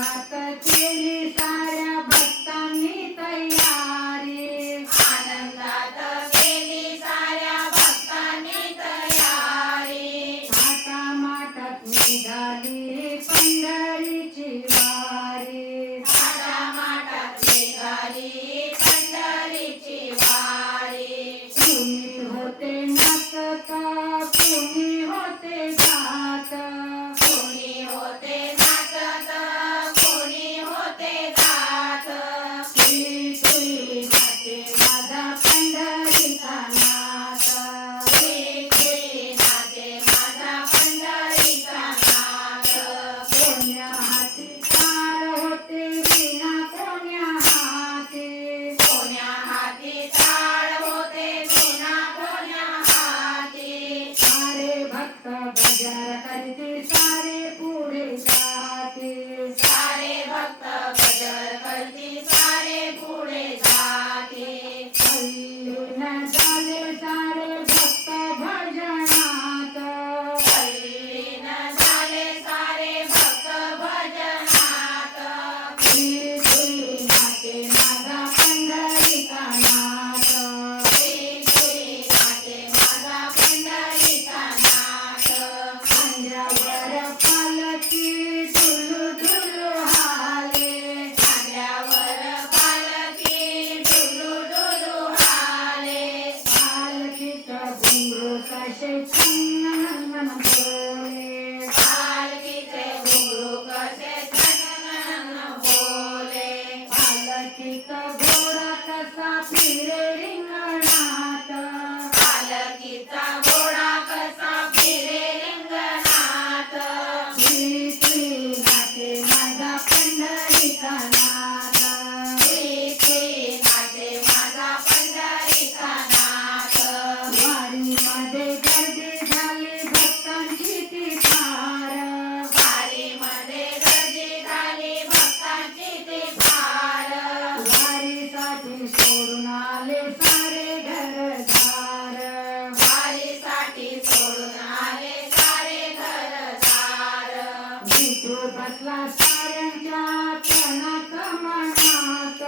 आनंदात केली साऱ्या भक्तांनी तयारी, आनंदात केली साऱ्या भक्तांनी तयारी. थाटामाटात निघाली पंढरीची वारी, थाटामाटात निघाली पंढरीची वारी. कुणी होते नाचत, कुणी होते गात, कोणी होते नाचत, कोणी होते गात. ती ती नाचे माझा पंढरीचा नाथ, ती ती नाचे माझा पंढरीचा नाथ. कोण्या हाती तार होते विणा कोण्या हाती, कोण्या हाती टाळ होते विणा कोण्या हाती. सारे भक्त भजन करीती सारे पुढे जाते, सारे भक्त भजन करती सारे पुढे जाते. हल्लीन झाले सारे भक्त भजनात, तल्लीन झाले सारे भक्त भजनात. ती ती नाचे माझा पंढरीचा नाथ, ती ती नाचे माझा पंढरीचा नाथ. खांद्यावर पालखी डुलू डुलू हाले, खांद्यावर पालखी डुलू डुलू हाले. पालखीत घुंगरू कसे चंदन बोले, पालखीचे घुंगरू कसे छान बोले. पालखीत घोडा कसा फिरे रिंगणात, पालखीचा घोडा कसा फिरे रिंगणात. ती ती नाचे माझा पंढरीचा नाथ, ती ती नाचे माझा पंढरीचा नाथ. वारीमध्ये गर्दी झाली भक्तांची ती फार, वारीमध्ये गर्दी झाली भक्तांची ती फार. वारीसाठी सोडून आले सारे घरदार, वारीसाठी सोडून आले सारे घरदार. विठू बसला साऱ्यांच्या तनात मनात,